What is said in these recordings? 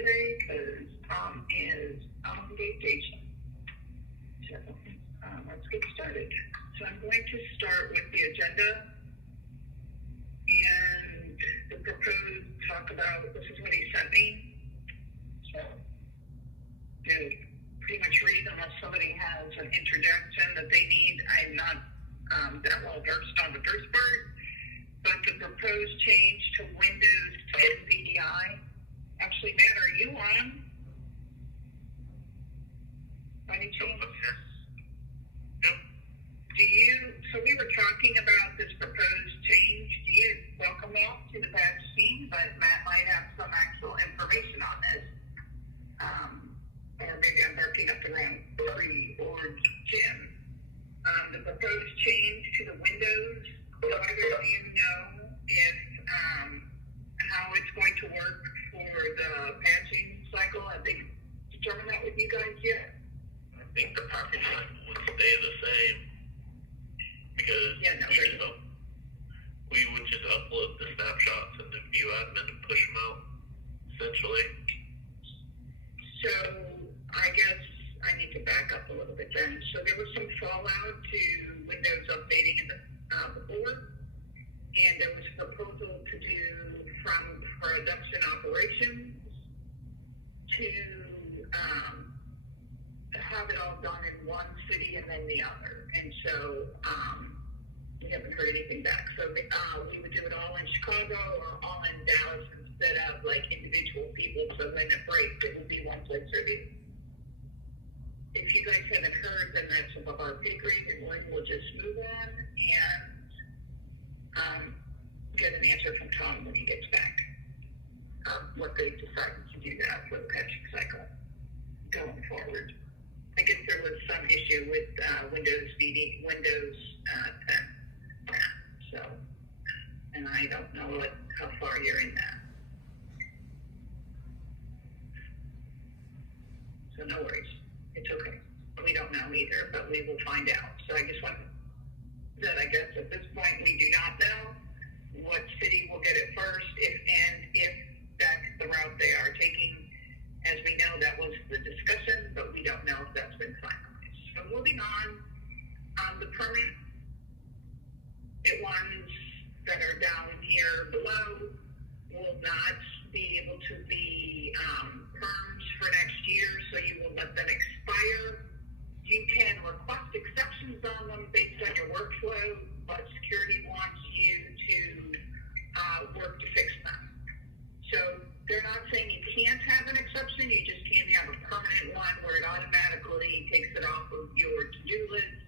today because Tom is on vacation. So let's get started. So I'm going to start with the agenda and the proposed talk about, this is what he sent me. So to pretty much read unless somebody has an interjection that they need. I'm not that well versed on the first part, but the proposed change to Windows 10 VDI. Actually, Matt, are you on? By any chance? Yep. So we were talking about this proposed change. Do you welcome that to the vaccine? But Matt might have some actual information on this. Or maybe I'm barking up the wrong tree, or Jim. The proposed change to the Windows, do either of you know if how it's going to work for the patching cycle? Have they determined that with you guys yet? I think the patching cycle would stay the same because we would just upload the snapshots into View Admin and push them out, essentially. So I guess I need to back up a little bit then. So there was some fallout to Windows updating in the board, and there was a proposal to do from production operations to have it all done in one city and then the other. And so we haven't heard anything back. So we would do it all in Chicago or all in Dallas instead of like individual people. So when it breaks, it would be one place or the other. If you guys haven't heard, then that's above our pay grade, and we'll just move on and get an answer from Tom when he gets back. What they decided to do that for the patching cycle going forward. I guess there was some issue with Windows 10. So, and I don't know how far you're in that. So no worries. It's okay. We don't know either, but we will find out. So I just want that, I guess at this point we do not know what city will get it first, if that's the route they are taking. As we know, that was the discussion, but we don't know if that's been finalized. So moving on, the permanent ones that are down here below will not be able to be perms for next year, so you will let them expire. You can request exceptions on them based on your workflow, but security wants you to work to fix them. So they're not saying you can't have an exception, you just can't have a permanent one where it automatically takes it off of your to-do list.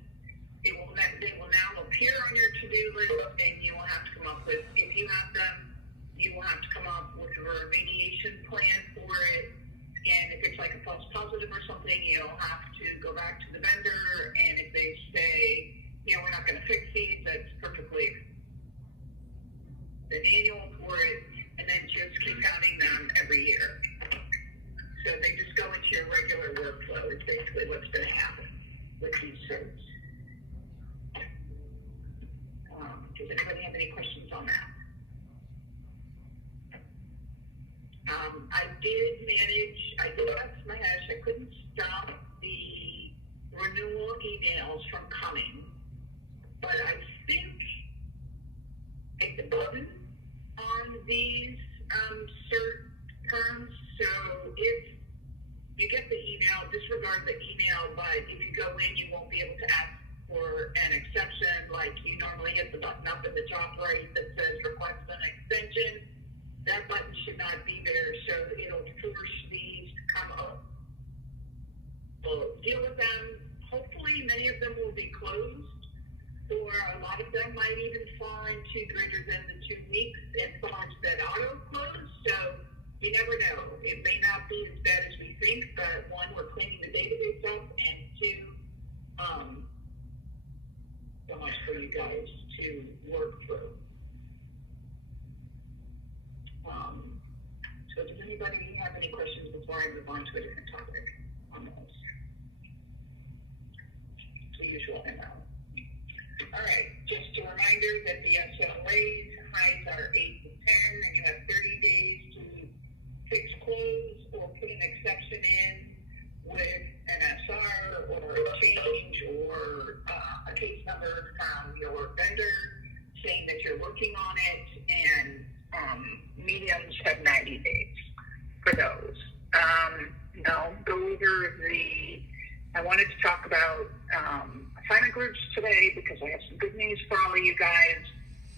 They will now appear on your to-do list, and you will have to come up with, if you have them, you will have to come up with a remediation plan for it. And if it's like a false positive or something, you'll have to go back to the vendor. And if they say, we're not going to fix these, that's perfectly the annual for it. And then just keep counting them every year. So they just go into your regular workflow. It's basically what's going to happen with these certs. Does anybody have any questions on that? I did X my hash. I couldn't stop the renewal emails from coming, but I think hit the button on these cert terms. So if you get the email, disregard the email, but if you go in, you won't be able to ask for an exception. Like you normally hit the button up in the top right that says request an extension. That button should not be there, so it'll force these to come up. We'll deal with them. Hopefully, many of them will be closed, or a lot of them might even fall into greater than the 2 weeks, and some that auto-close, so you never know. It may not be as bad as we think, but one, we're cleaning the database up, and two, so much for you guys to work through. So does anybody have any questions before I move on to a different topic on those? The usual MO. All right, just a reminder that the SLAs, highs are 8 to 10, and you have 30 days to fix, close, or exception in with an SR or a change or a case number from your vendor saying that you're working on it, and mediums have 90 days for those. Now, go over I wanted to talk about assignment groups today because I have some good news for all of you guys,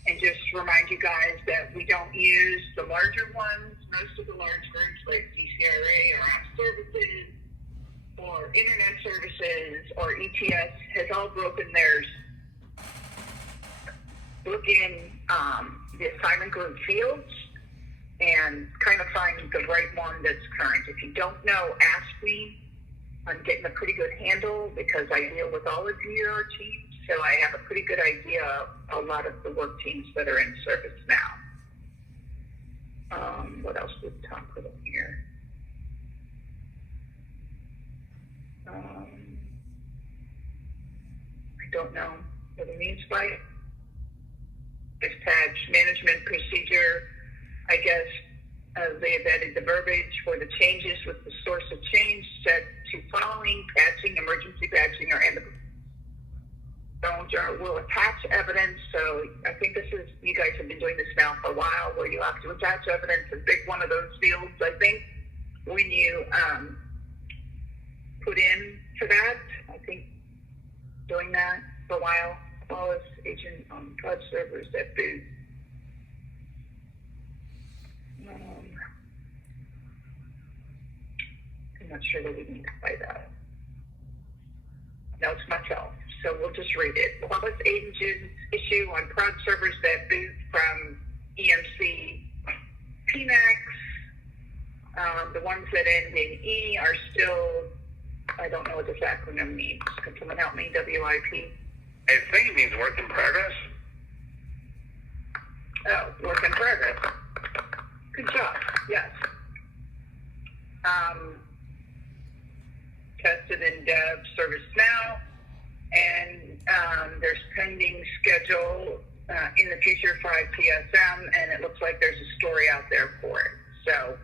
and just remind you guys that we don't use the larger ones. Most of the large groups like DCRA or app services or internet services or ETS has all broken theirs. Look in the assignment group fields and kind of find the right one that's current. If you don't know, ask me. I'm getting a pretty good handle because I deal with all of your teams, so I have a pretty good idea of a lot of the work teams that are in service now. What else did we talk about here? I don't know what it means by it. Patch management procedure, I guess they have added the verbiage for the changes with the source of change set to following patching, emergency patching, or end of will attach evidence. So I think you guys have been doing this now for a while, where you have to attach evidence and pick one of those fields. I think when you put in for that, I think doing that for a while. Flawless agent on cloud servers at boot. I'm not sure that we need to play that. No, it's myself. So we'll just read it. Flawless agent issue on cloud servers that boot from EMC PMAX. The ones that end in E are still, I don't know what this acronym means. Can someone help me? WIP? I think it means work in progress. Oh, work in progress. Good job. Yes. Tested in dev service now, and there's pending schedule in the future for ITSM, and it looks like there's a story out there for it. So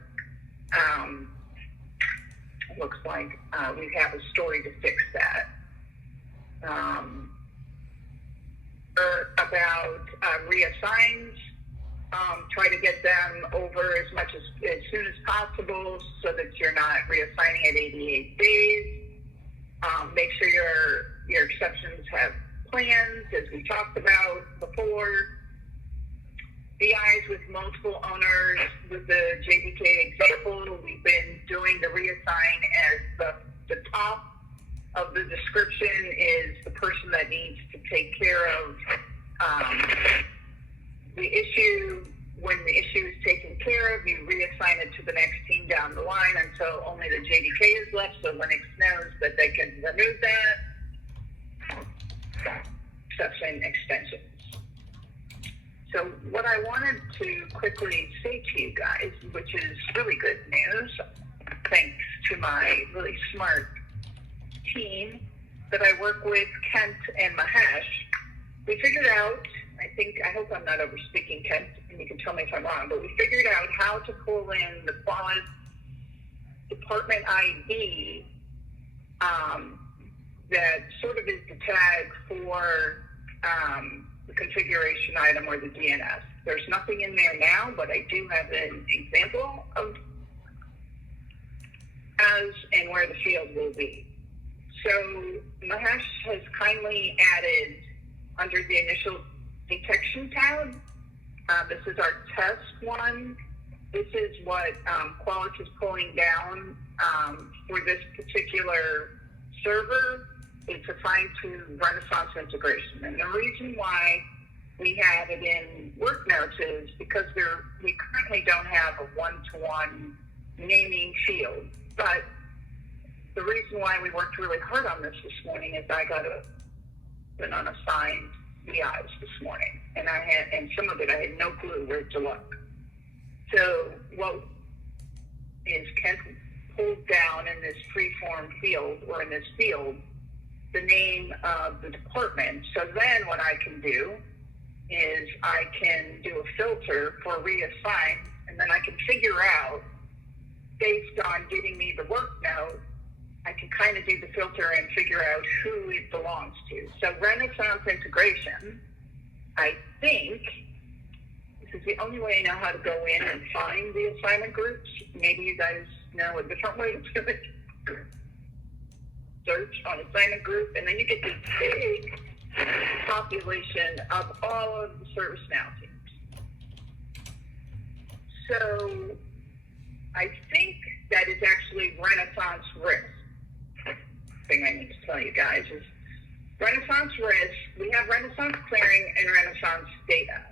it looks like we have a story to fix that. About reassigns, try to get them over as soon as possible so that you're not reassigning at 88 days. Make sure your exceptions have plans, as we talked about before. BIs with multiple owners. With the JDK example, we've been doing the reassign as the top of the description is the person that needs to take care of the issue. When the issue is taken care of, you reassign it to the next team down the line until only the JDK is left, so Linux knows that they can remove that. Exception extensions. So what I wanted to quickly say to you guys, which is really good news, thanks to my really smart team that I work with, Kent and Mahesh, we figured out, I hope I'm not overspeaking, Kent, and you can tell me if I'm wrong, but we figured out how to pull in the Qualys department ID that sort of is the tag for the configuration item or the DNS. There's nothing in there now, but I do have an example of as and where the field will be. So Mahesh has kindly added under the initial detection tab, this is our test one. This is what Qualys is pulling down for this particular server. It's assigned to Renaissance integration. And the reason why we have it in work notes is because we currently don't have a one-to-one naming field. But the reason why we worked really hard on this morning is I got an unassigned BIs this morning, and some of it I had no clue where to look. So what is Kent pulled down in this freeform field, or in this field, the name of the department. So then what I can do is I can do a filter for reassign, and then I can figure out based on giving me the work note, I can kind of do the filter and figure out who it belongs to. So Renaissance Integration, I think, this is the only way I know how to go in and find the assignment groups. Maybe you guys know a different way to do it. Search on assignment group, and then you get this big population of all of the ServiceNow teams. So I think that is actually Renaissance Risk. Thing I need to tell you guys is Renaissance Risk, we have Renaissance Clearing and Renaissance Data,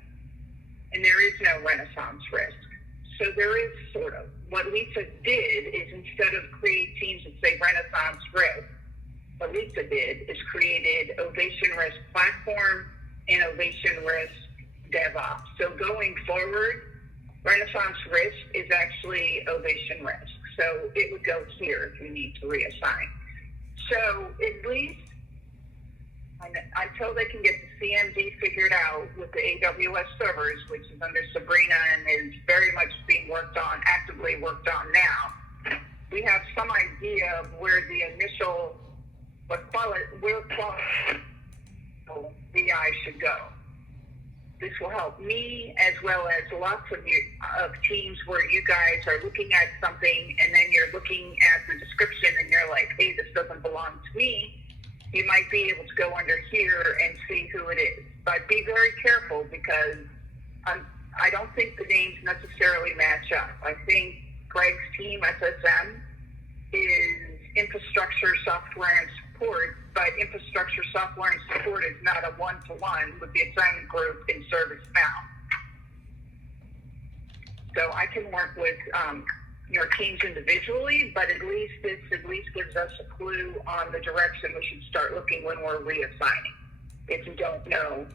and there is no Renaissance Risk. So there is sort of, what Lisa did is instead of create teams that say Renaissance Risk, what Lisa did is created Ovation Risk Platform and Ovation Risk DevOps. So going forward, Renaissance Risk is actually Ovation Risk. So it would go here if you need to reassign. So at least until they can get the CMD figured out with the AWS servers, which is under Sabrina and is very much being actively worked on now, we have some idea of where the initial, where BI should go. This will help me as well as lots of teams where you guys are looking at something and then you're looking at the description and you're like, hey, this doesn't belong to me. You might be able to go under here and see who it is. But be very careful because I don't think the names necessarily match up. I think Greg's team, SSM, is infrastructure, software, and support, but infrastructure, software, and support is not a one-to-one with the assignment group in ServiceNow. So I can work with your teams individually, but at least this gives us a clue on the direction we should start looking when we're reassigning. If you don't know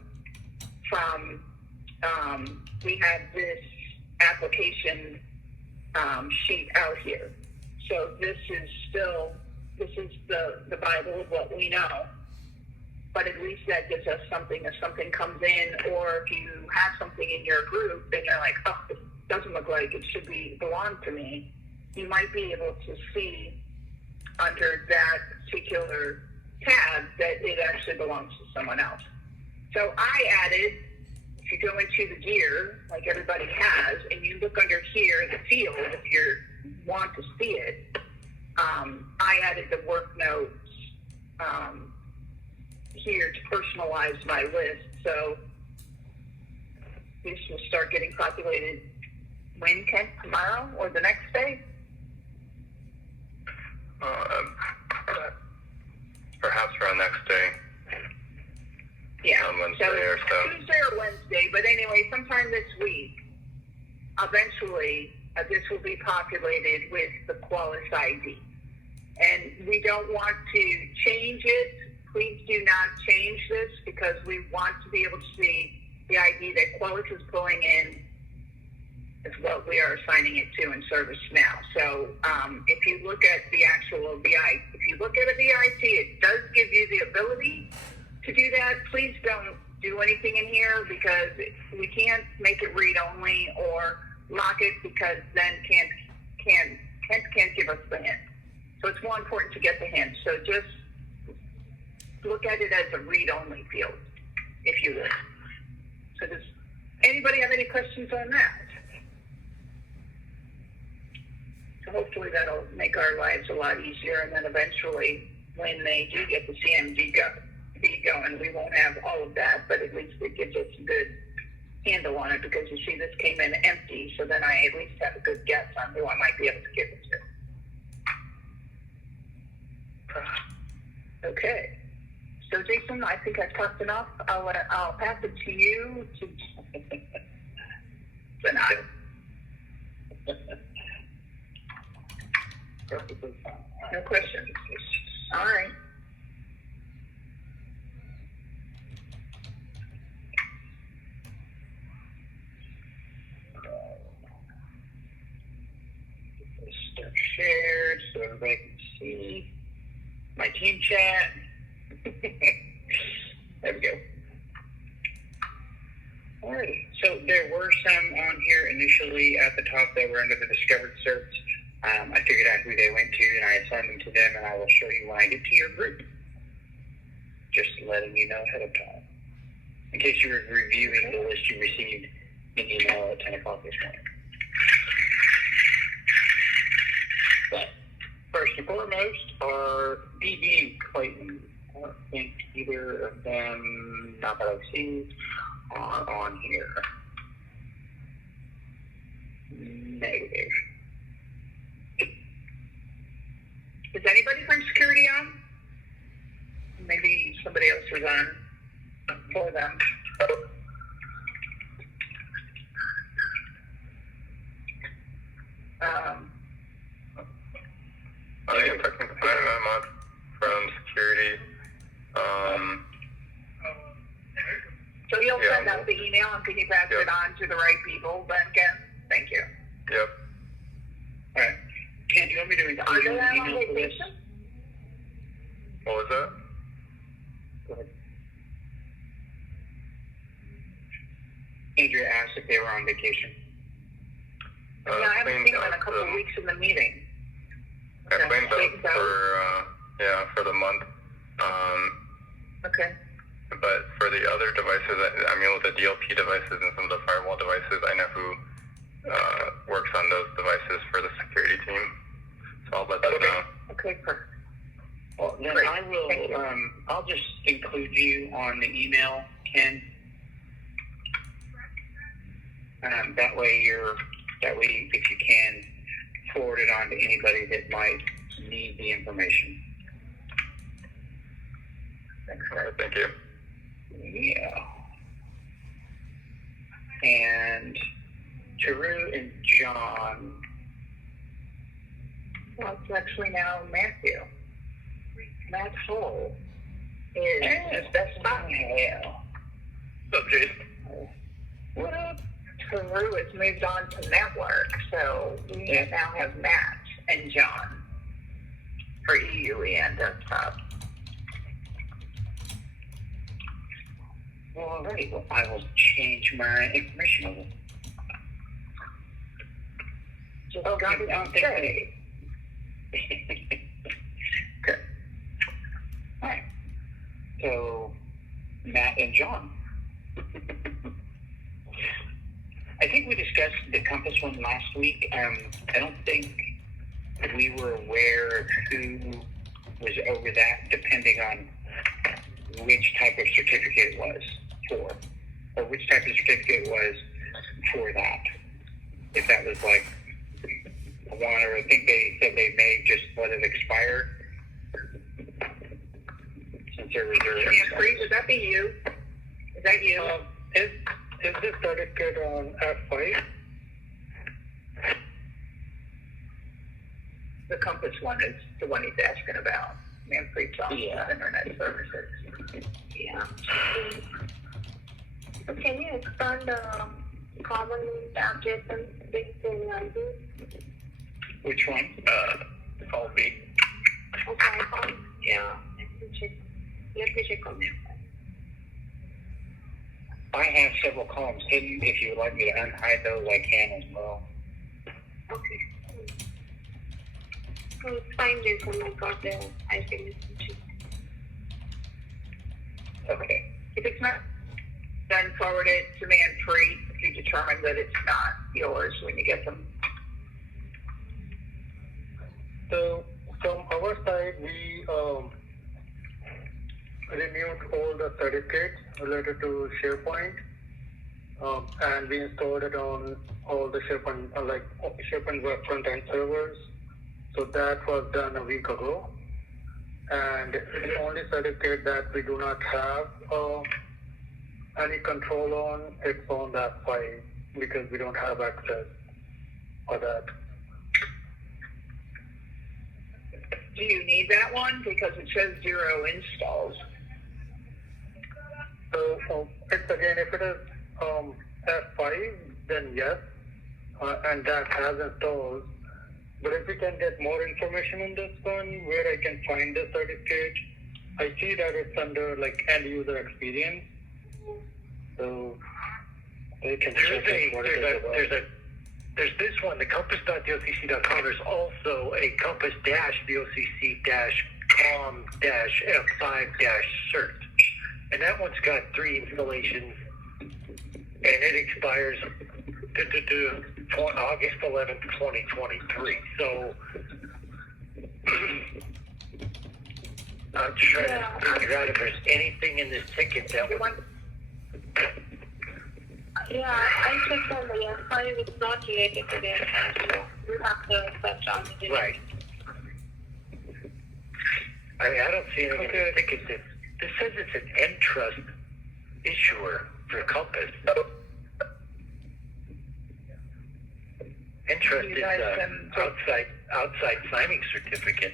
from, we have this application sheet out here. So this is the Bible of what we know. But at least that gives us something if something comes in, or if you have something in your group and you're like, oh, it doesn't look like it should belong to me, you might be able to see under that particular tab that it actually belongs to someone else. So I added, if you go into the gear, like everybody has, and you look under here, the field, if you want to see it, I added the work notes here to personalize my list. So this will start getting populated when, Ken? Tomorrow or the next day? Perhaps around next day. Yeah. On Wednesday or so. Tuesday or Wednesday, but anyway, sometime this week, eventually, this will be populated with the Qualys ID. And we don't want to change it. Please do not change this because we want to be able to see the ID that Qualys is pulling in is what we are assigning it to in ServiceNow. So if you look at the actual BI, if you look at a BIT, it does give you the ability to do that. Please don't do anything in here because we can't make it read only or lock it because then Kent can't give us the hint. So it's more important to get the hint. So just look at it as a read-only field, if you will. So does anybody have any questions on that? So hopefully that'll make our lives a lot easier, and then eventually, when they do get the CMD going, we won't have all of that, but at least it gives us a good handle on it, because you see this came in empty, so then I at least have a good guess on who I might be able to give it to. Okay. So Jason, I think I've talked enough. I'll pass it to you to tonight. No questions. All right. Stuff shared so everybody can see my team chat. There we go. All right. So there were some on here initially at the top that were under the discovered certs. I figured out who they went to, and I assigned them to them, and I will show you when I get to your group. Just letting you know ahead of time. In case you were reviewing the list you received in email at 10 o'clock this morning. But first and foremost are BB Clayton. I don't think either of them, not that I've seen, are on here. Negative. Is anybody from security on? Maybe somebody else was on for them. Yeah, technically, I'm on from security. So you'll Yeah. send out the email and can you pass Yep. it on to the right people then, Ken? Thank you. Yep. All right. Ken, do you want me to Are include they an on email for this? vacation? What was that? Go ahead. Andrea asked if they were on vacation. Yeah, I haven't cleaned seen them in a up couple of the- weeks in the meeting. I Okay. cleaned Cleaned up out. for the month. Okay. But for the other devices, I mean, with the DLP devices and some of the firewall devices, I know who works on those devices for the security team. So I'll let them know. Okay, perfect. Well, then Great. I will, Thank you. I'll just include you on the email, Ken. That way if you can, forward it on to anybody that might need the information. Thanks, All guys. right, thank you. Yeah. And Teru and John. Well, it's actually now Matthew. Matt Hull is Best Buy. Hell. What's up, Jason? What up? Peru has moved on to network, so we Yeah. now have Matt and John for EUE and desktop. Well, alrighty. Well, I will change my information over. Just Oh, got I it don't on think today. Good. Alright. So, Matt and John. I think we discussed the Compass one last week. I don't think we were aware of who was over that, depending on which type of certificate it was for, or which type of certificate it was for that. If that was like one, or I think they said they may just let it expire since they're reserved. Manfred, would that be you? Is that you? Is this certificate on F5? The Compass one is the one he's asking about. Manfred's on Yeah. internet services. Yeah. So can you expand common application based in ID? Which one? All B. Okay, yeah, let me check on that. I have several columns hidden. If you would like me to unhide those, I can as well. Okay. So it's fine, Jason. I got the ID. Okay. If it's not, then forward it to Manfred if you determine that it's not yours when you get them. So from our side, we renewed all the certificates related to SharePoint, and we installed it on all the SharePoint, SharePoint web front-end servers. So that was done a week ago. And the only certificate that we do not have any control on, it's on that file because we don't have access for that. Do you need that one? Because it says 0 installs. So it's again, if it is F5, then yes, and that has installed. But if we can get more information on this one, where I can find the certificate, I see that it's under like end user experience. So they can check it, what it is about. there's this one, the compass.vocc.com. There's also a compass-vocc-com-f5-cert. And that one's got 3 installations, and it expires August 11th, 2023. So I'm trying to figure out if there's anything in this ticket that would... Yeah, I checked on the F5, it's not related to the F5, so you have to search on the Right. I don't see anything in the ticket that... This says it's an Entrust issuer for Compass. Entrust is outside signing certificate.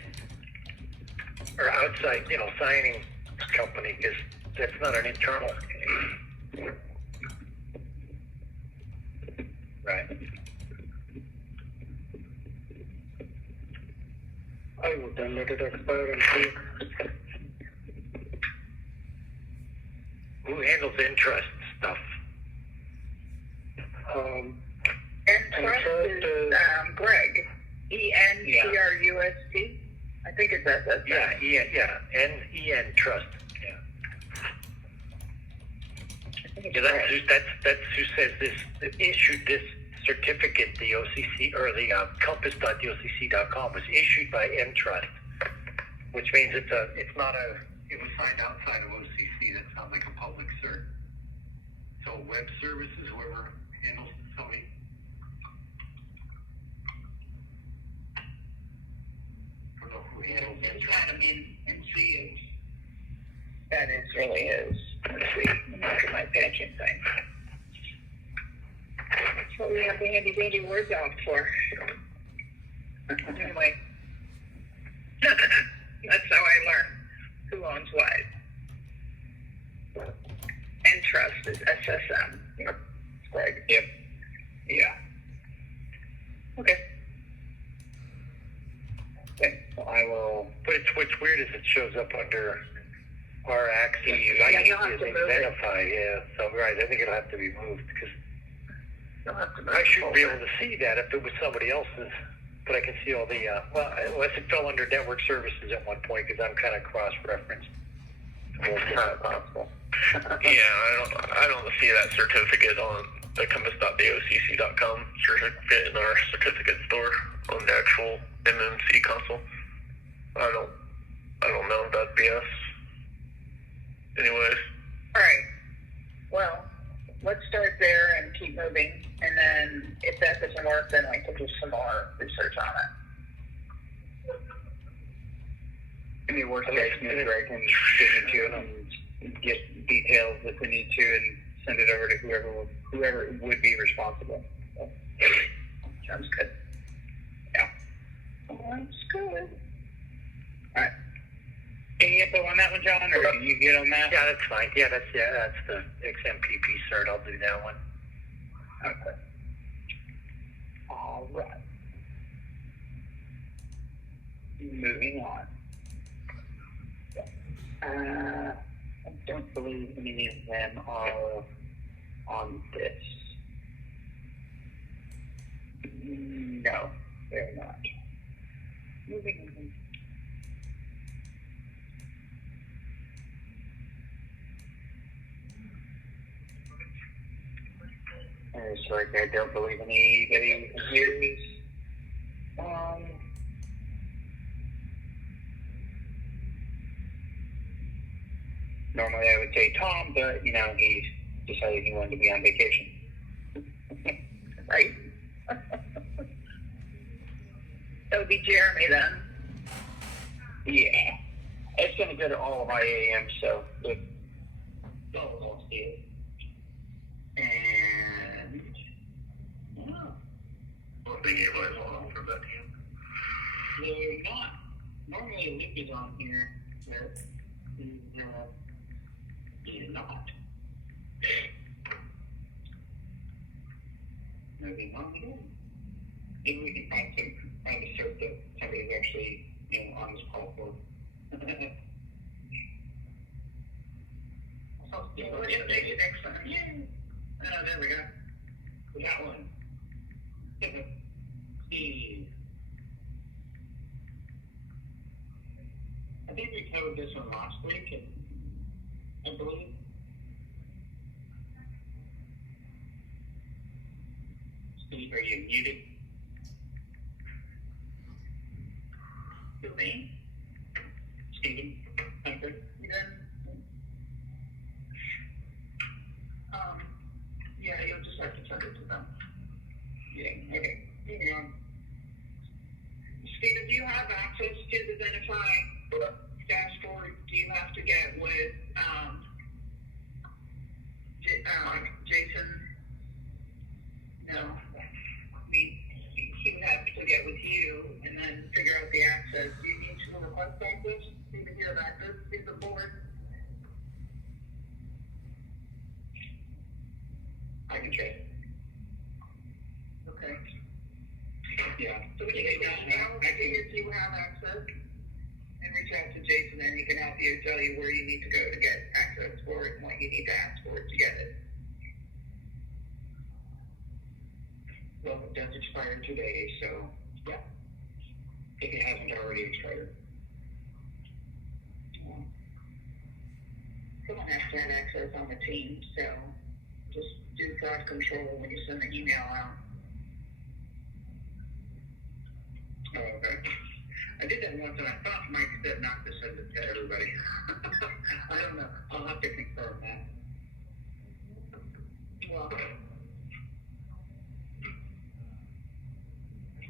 Or outside, signing company, because that's not an internal. Right. I will then let it expire and see. Who handles interest stuff? Entrust is Greg. ENTRUST. I think it's SSM. Yeah. NEN Trust. Yeah. That's who says this. Issued this certificate. The OCC or the compass.vocc.com was issued by Entrust, which means it was signed outside of OCC. That sounds like a public cert. So web services, whoever handles somebody. I don't know who handles Entrust. NCH. That really is. Let's see. Look at my pension thing. That's what we have the handy dandy word doc for. Anyway. That's how I learn who owns what. Entrust is SSM. Yep. Greg. Yep. Yeah. Okay. Okay. So I will. But what's weird is it shows up under our access. Yeah, you'll have to move it. Identify, yeah. So right, I think it'll have to be moved because You'll have to move I should be over. able to see that if it was somebody else's. But I can see all the unless it fell under network services at one point because I'm kind of cross-referenced. Yeah, I don't see that certificate on the compass.vocc.com certificate in our certificate store on the actual MMC console. I don't know if that'd be us. Anyways. Alright. Well, let's start there and keep moving. And then if that doesn't work, then I can do some more research on it. Any worst case, Greg can dig into it and get details if we need to and send it over to whoever would be responsible. So, Sounds good. Yeah. Sounds good. Alright. Any info on that one, John, or are you good on that? Yeah, that's fine. Yeah, that's the XMPP cert. I'll do that one. Okay. All right. Moving on. I don't believe any of them are on this. No, they're not. Moving on. Sorry, I don't believe anybody here is normally I would say Tom, but he decided he wanted to be on vacation. Right? That would be Jeremy then. Yeah. It's going to go to all of IAM, so if y'all won't see it. And I don't think anybody's on for that team. They're not. Normally Luke is on here, but he's not. Moving on here. Maybe we can find a cert that somebody's actually, on this call for. next one. Yeah. Oh, there we go. We got one. I think we covered this one last week, and I believe. Steve, are you muted? To me, Stephen? Hunter? yeah, you'll just have to send it to them. Yeah, okay. Moving on. Stephen, do you have access to the Identify dashboard? Do you have to get with, Jason? No. He would have to get with you and then figure out the access. Do you need to request access? Do you have access to the board? I can check. Okay. Yeah. So we can get your email, if you have access, and reach out to Jason, and he can help you, tell you where you need to go to get access for it, and what you need to ask for to get it. Well, it does expire today, so, yeah. If it hasn't already expired. Someone has to have access on the team, so just do crowd control when you send the email out. Oh, okay. I did that once, and I thought Mike said not to send it to everybody. I don't know. I'll have to confirm that. Well,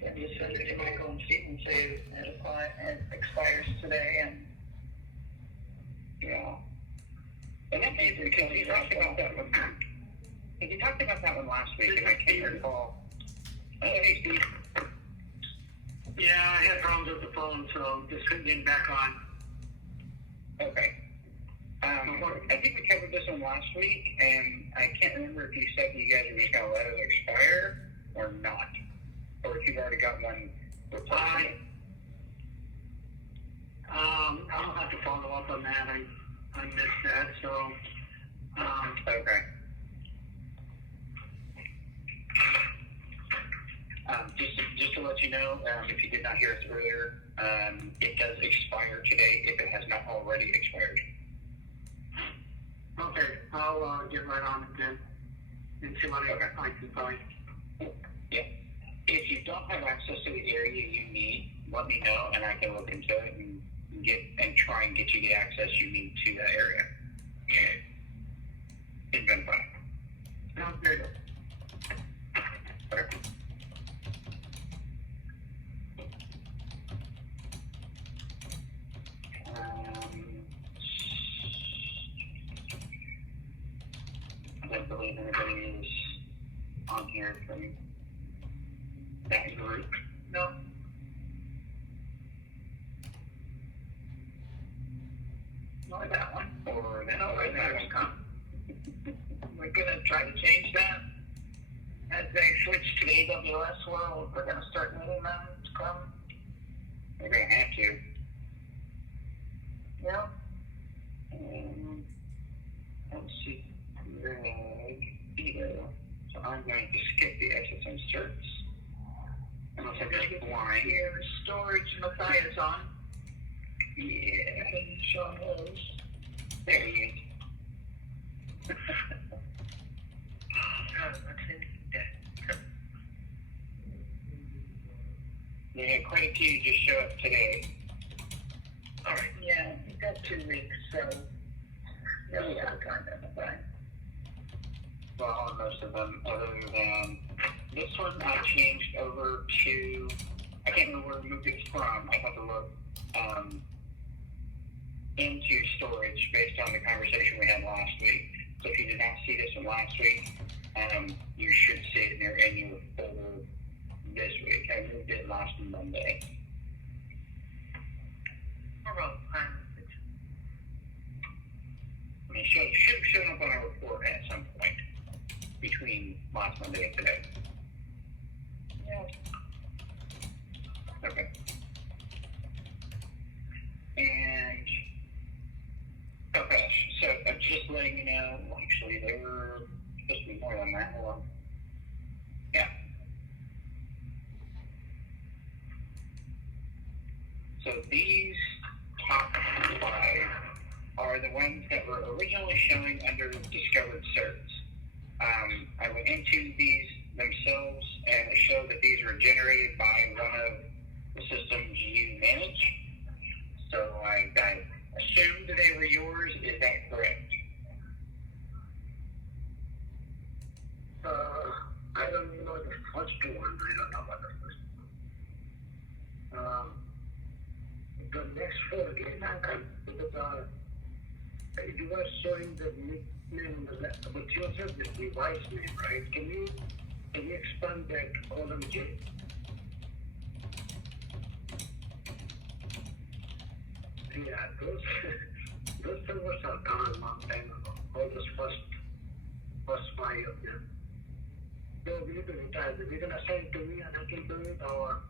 then you send it to Michael and Steve and say it expires today, and Yeah. And that's easy because he talked about that one. He talked about that one last week, and I can't recall. Oh, hey, Steve. Yeah, I had problems with the phone, so just couldn't get back on. Okay. I think we covered this one last week, and I can't remember if you said you guys were just going to let it expire or not. Or if you've already got one replacement. I'll have to follow up on that. I missed that, so, Okay. Just to let you know, if you did not hear us earlier, it does expire today if it has not already expired. okay, I'll, get right on it then, and see what I can find. Yeah. If you don't have access to the area you need, let me know, and I can look into it and try and get you the access you need to that area. It's been fun. Sounds good. Okay. I don't believe anybody is on here from that group. no. Not that one. Or that No, or that that come. We're gonna try to change that. As they switch to the AWS world, we're gonna start needing them to come. We're gonna have to. Yeah. Let's see. Greg, Peter. So I'm going to skip the SSM certs. Unless I'm just blind. Here, storage, Matthias on. Yeah. Can you show those? There he is. Yeah, quite a few just show up today. Alright. Yeah, we've got 2 weeks, so yeah, we got time to identify. Well, most of them, other than this one, I changed over to, I can't remember where we moved it from. I have to look into storage based on the conversation we had last week. So if you did not see this one last week, you should see it in your folder this week. I moved it last Monday. I mean, it should have shown up on our report at some point between last Monday and today. Yeah. Okay. And okay, so I'm just letting you know. Actually, there were supposed to be more than that. Hold on. Yeah. So these top are the ones that were originally showing under discovered certs. I went into these themselves, and it showed that these were generated by one of the systems you manage. So I assumed that they were yours. Is that correct? I don't know the first one. I don't know about the first one. The next four again, because you were showing the nickname on the left, but you also have the device name, right? Can you expand that column J? Yeah, those servers are gone a long time ago. All those first 5 of them. So we need to retire them. You can assign it to me and I can do it, or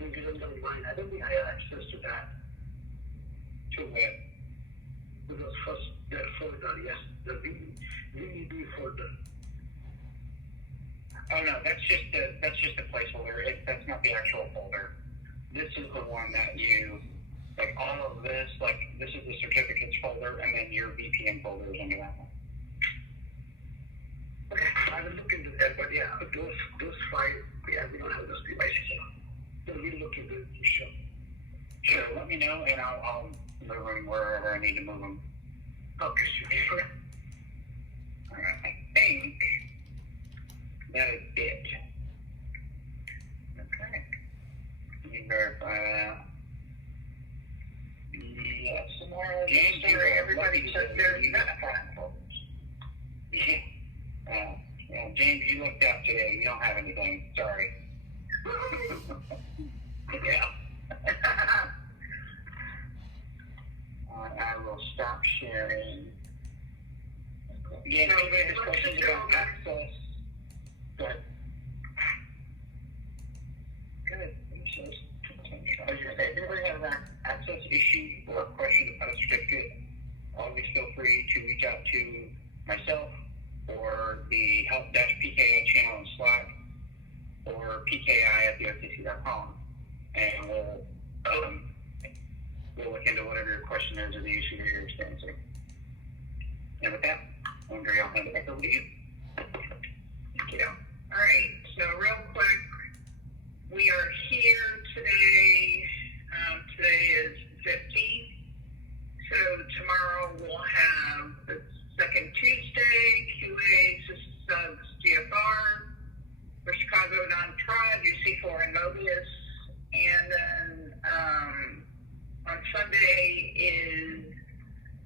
you give them mine. I don't think I have access to that. To what? To those that folder, yes, the VEB folder. Oh no, that's just a placeholder. That's not the actual folder. This is the one that you, like all of this, like this is the certificates folder, and then your VPN folder is under that one. Okay, I will look into that, but yeah, those 5, yeah, we don't have those devices. So we'll look into it for sure. Sure, let me know, and I'll move them wherever I need to move them. Okay, sure. All right, I think that is it. Okay. Let me verify that. Yes. James, everybody took their folders. Yeah. Yeah, James, you looked up today. You don't have anything. Sorry. Yeah. I will stop sharing. Again, if anybody has questions about access, go ahead. Good. I was going to say, if anybody has an access issue or a question about a certificate, always feel free to reach out to myself or the Help Desk PKI channel in Slack or pki@theotc.com, and we'll look into whatever your question is or the issue that you're experiencing. And with that, Andre, I'll hand it back over to you. Thank you. All right, so real quick, we are here today. Today is 15th. So tomorrow we'll have the second Tuesday, QA, Subs, GFR, for Chicago non-prod, UC4 and Mobius. And then on Sunday is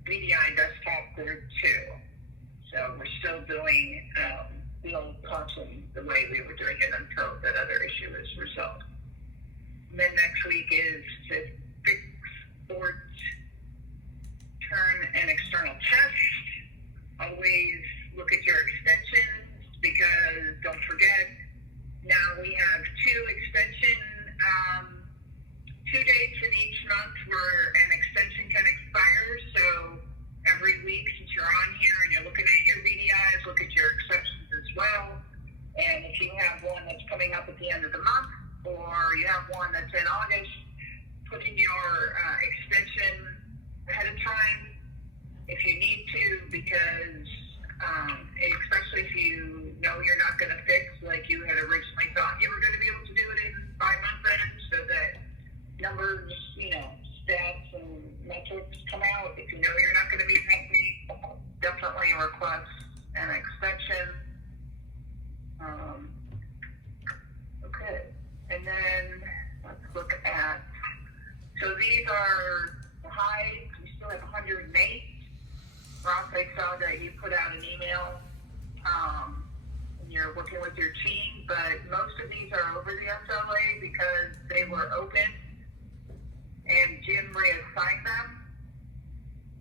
VDI Desktop Group 2. So we're still doing the old caution the way we were doing it until that other issue is resolved. And then next week is to fix, sort, turn, and external test. Always look at your extensions, because don't forget, now we have 2 extension, 2 dates in each month where an extension can expire. So every week, since you're on here and you're looking at your VDIs, look at your exceptions as well. And if you have one that's coming up at the end of the month, or you have one that's in August, put in your extension ahead of time if you need to, because especially if you know you're not going to fix like you had originally thought you were going to be able to do it in 5 months, so that numbers, stats and metrics come out. If you know you're not going to be happy, definitely request an extension. Okay, and then let's look at, so these are the highs. We still have 108. Ross, I saw that you put out an email, and you're working with your team, but most of these are over the SLA because they were open and Jim reassigned them.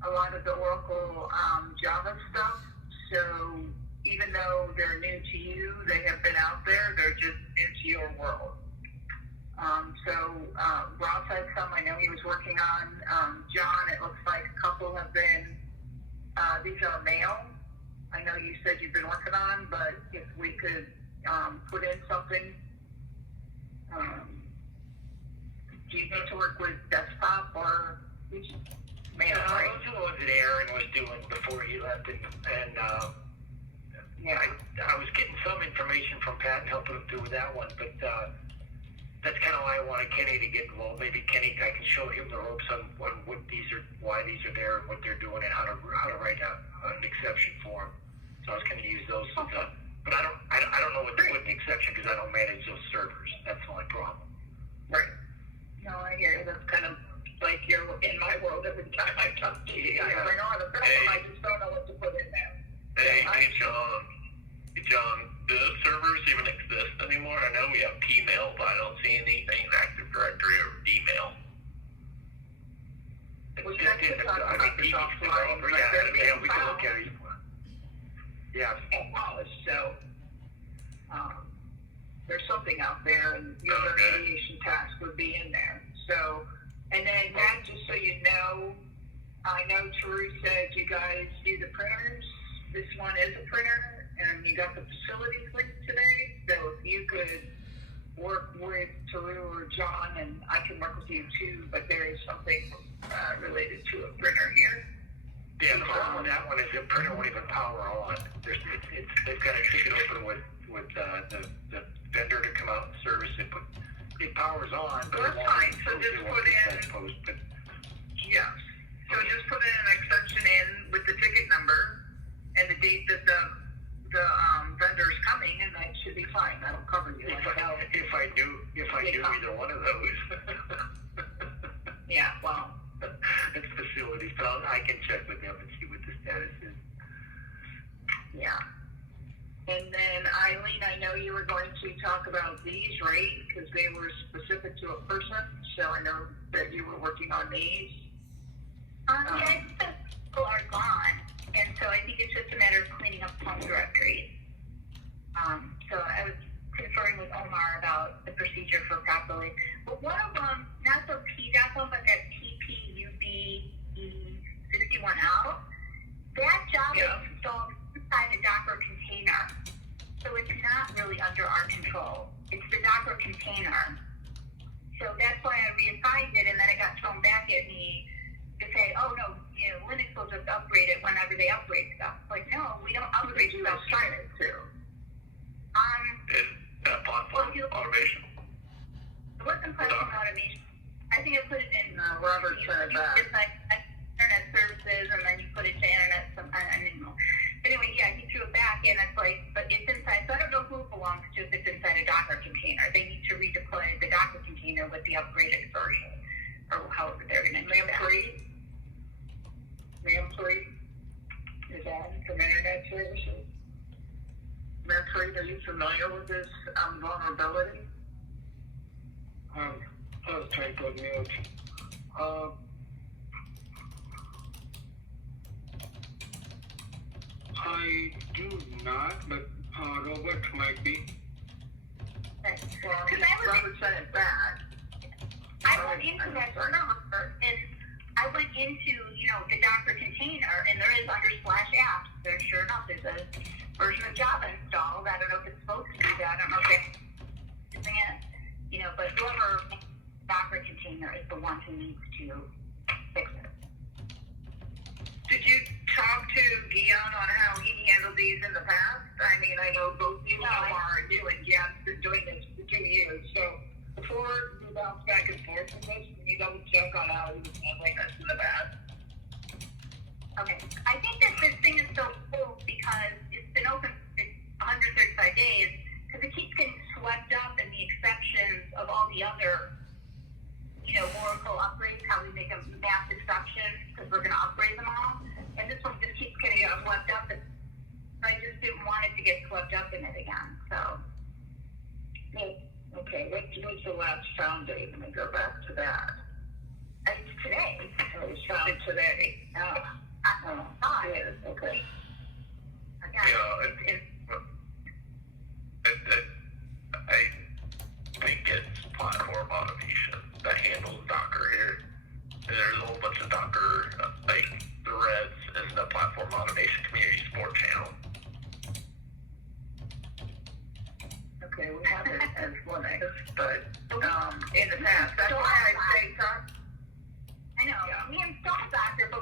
A lot of the Oracle Java stuff. So even though they're new to you, they have been out there. They're just new to your world. Ross had some I know he was working on. John, it looks like a couple have been, these are mail. I know you said you've been working on them, but if we could put in something. Do you need to work with desktop, or which mandatory. Those are the ones that Aaron was doing before he left, and Yeah. I was getting some information from Pat and helping him through with that one, but that's kind of why I wanted Kenny to get involved. Maybe Kenny, I can show him the ropes on what these are, why these are there, and what they're doing, and how to write an exception for them. So I was going to use those. But I don't know what to put in the exception because I don't manage those servers. That's the only problem. Right. No, I hear you. That's kind of like you're in my world every time I talk to you. I bring on a problem, I just don't know what to put in there. Hey, John. Hey, John, do those servers even exist anymore? I know we have P-mail, but I don't see anything in Active Directory or email. Well, you have to talk about Microsoft Line, but they're being we can look found at it. Yeah. abolished, so there's something out there, and your remediation task would be in there. So, and then Matt, just so you know, I know Drew said you guys do the printers. This one is a printer, and you got the facilities link today. So if you could work with Drew or John, and I can work with you too, but there is something related to a printer here. Yeah, the problem with that one is the printer won't even power on. They've got to kick it open with the vendor to come out and service it, but it powers on. But That's fine. So just put in. Yes. So just put in an exception in with the ticket number and the date that the vendor is coming, and that should be fine. That'll cover you. If I do either one of those. Yeah. Well. It's facilities, but I can check with them and see what the status is. Yeah. And then Eileen, I know you were going to talk about these, right? Because they were specific to a person. So I know that you were working on these. Yeah, it's just people are gone, and so I think it's just a matter of cleaning up home directories. So I was conferring with Omar about the procedure for properly. But one of them, not the PDAP one, but that TPUBE61L, that job is installed inside a Docker container. So it's not really under our control. It's the Docker container. So that's why I reassigned it, and then it got thrown back at me to say, oh no, Linux will just upgrade it whenever they upgrade stuff. Like, no, we don't upgrade stuff. Assign it to. Is that platform automation? It wasn't platform automation. I think I put it in Robert said that. It's like internet services, and then you put it to internet. I didn't know. Anyway, yeah, he threw it back, and it's like, but it's inside. So I don't know who it belongs to if it's inside a Docker container. They need to redeploy the Docker container with the upgraded version, or however they're going to do that. Manfrey is on from Internet Services. Manfrey, are you familiar with this vulnerability? I was trying to unmute. I do not, but Robert might be. Well, Because I was Robert sent it back. I went into that server, and I went into, the Docker container, and there is under /apps, there sure enough is a version of Java installed. I don't know if it's supposed to do that. I don't know if it's using it, but whoever Docker container is the one who needs to fix it. Did you talk to Guion on how he handled these in the past? I mean, I know both you and Omar and you and Guion's been doing this for 2 years. So before you bounce back and forth from this, can you double check on how he was handling this in the past? Okay. I think that this thing is so cool because it's been open for 135 days because it keeps getting swept up in the exceptions of all the other, Oracle upgrades, how we make a mass exception because we're going to upgrade them all. And this one just keeps getting swept up. And I just didn't want it to get swept up in it again. So. Well, okay. What was the last found date? Let me go back to that. It's today. It was found today. Okay. I think it's platform automation that handles Docker here. And there's a whole bunch of Docker threads in the platform automation community support channel. Okay, we have it as Linux, but in the past, that's why I say I know. Yeah. We installed Docker, but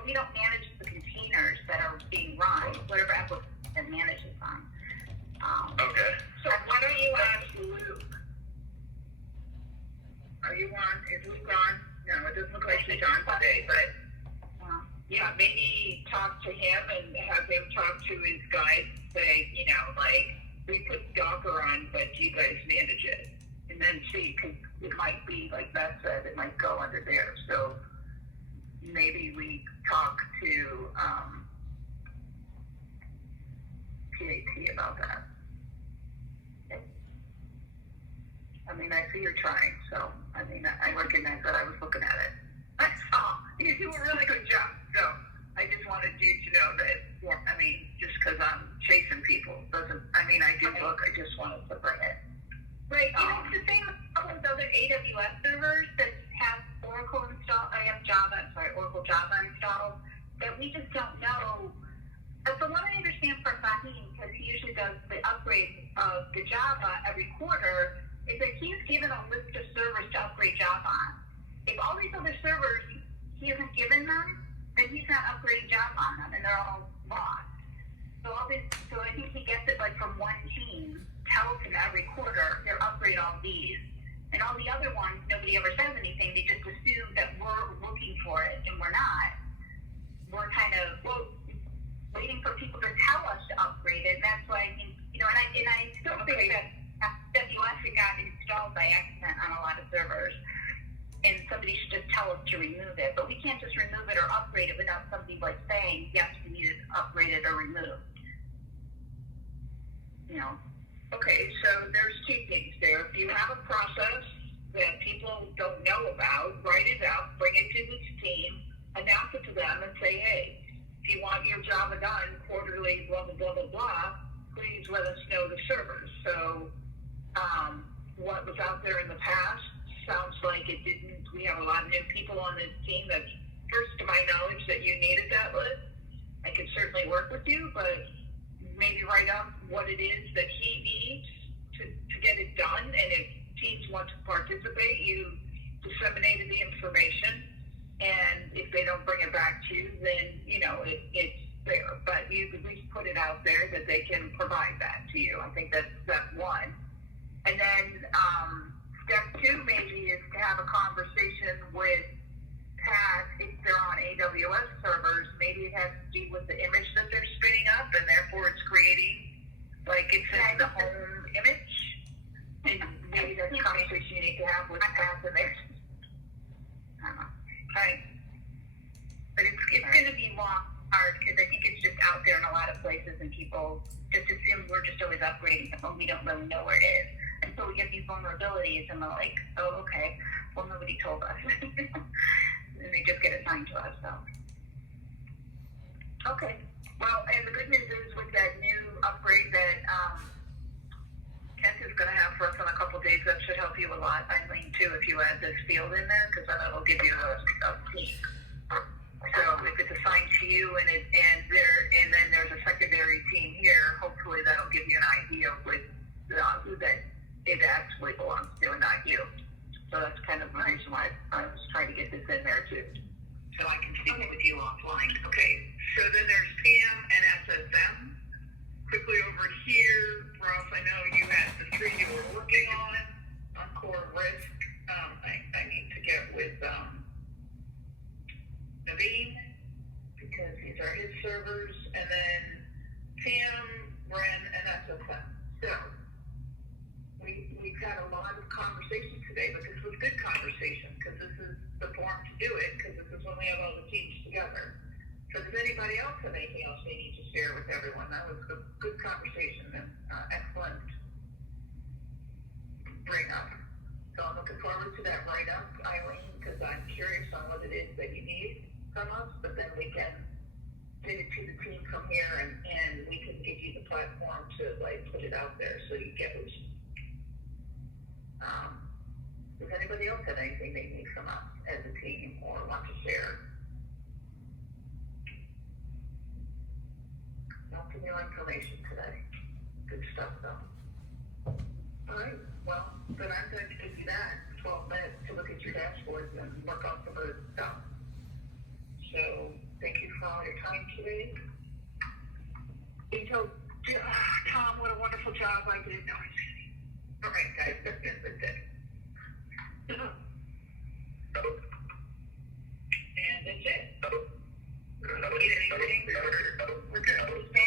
he's on today, but yeah, maybe talk to him and have him talk to his guys, say, you know, like, we put Docker on, but you guys manage it. And then see, because it might be, like Beth said, it might go under there. So maybe we talk to PAT about that. I mean, I see you're trying, so, I mean, I recognize that. I was looking at it. That's all. You do a really good job, so I just wanted you to know that, yeah, I mean, just because I'm chasing people doesn't, I mean, I do look, I just wanted to bring it. Right, and it's the same with all those other AWS servers that have Oracle Java installed, that we just don't know. But from what I understand from Fahim, because he usually does the upgrade of the Java every quarter, is that he's given a list of servers to upgrade Java on. If all these other servers he hasn't given them, then he's not upgrading Java on them, and they're all lost. So I think he gets it like from one team, tells him every quarter, he'll upgrade all these. And all the other ones, nobody ever says anything. They just assume that we're looking for it, and we're not. We're kind of waiting for people to tell us to upgrade it, and that's why I think, you know, and I still think that AWS got installed by accident on a lot of servers, and somebody should just tell us to remove it. But we can't just remove it or upgrade it without somebody like saying, yes, we need it upgraded or removed. You know. Okay, so there's two things there. If you have a process that people don't know about, write it out, bring it to this team, announce it to them, and say, hey, if you want your Java done quarterly, blah, blah, blah, blah, blah, please let us know the servers. So what was out there in the past sounds like it didn't. We have a lot of new people on this team that, first to my knowledge, that you needed that list. I could certainly work with you, but maybe write up what it is that he needs to get it done. And if teams want to participate, you disseminated the information. And if they don't bring it back to you, then, you know, it's there. But you could at least put it out there that they can provide that to you. I think that's step one. And then step two maybe is to have a conversation with Pat if they're on AWS servers. Maybe it has to do with the image that they're spinning up, and therefore it's creating, like it's in the home image. And maybe that's a conversation you need to have with Pat and their. I don't know. Right. But it's going to be hard because I think it's just out there in a lot of places, and people just assume we're just always upgrading it, but we don't really know where it is. And so we get these vulnerabilities, and they're like, oh, okay, well, nobody told us. And they just get assigned to us, so. Okay. Well, and the good news is with that new upgrade that Kent is going to have for us in a couple of days, that should help you a lot, Eileen, too, if you add this field in there, because then it'll give you a team. So if it's assigned to you and then there's a secondary team here, hopefully that'll give you an idea with who that it actually belongs to and not you. So that's kind of the reason why I was trying to get this in there too. So I can speak with you offline. Okay, so then there's PM and SSM. Quickly over here, Ross, I know you had the three you were working on core risk. I need to get with Naveen because these are his servers, and then PM, Ren, and SSM. So we've had a lot of conversation today, but this was good conversation because this is the forum to do it, because this is when we have all the teams together. So does anybody else have anything else they need to share with everyone? That was a good conversation and excellent bring up. So I'm looking forward to that write-up, Eileen, because I'm curious on what it is that you need from us, but then we can get it to the team from here, and we can give you the platform to like put it out there so you get it. Does anybody else have anything they need from us as a team or want to share? Lots of new information today. Good stuff, though. All right. Well, then I'm going to give you that 12 minutes to look at your dashboards and work on some of this stuff. So thank you for all your time today. Tom, what a wonderful job I did. No, I'm kidding. All right, guys. That's good. that's it. Oh, Need anything? we're good.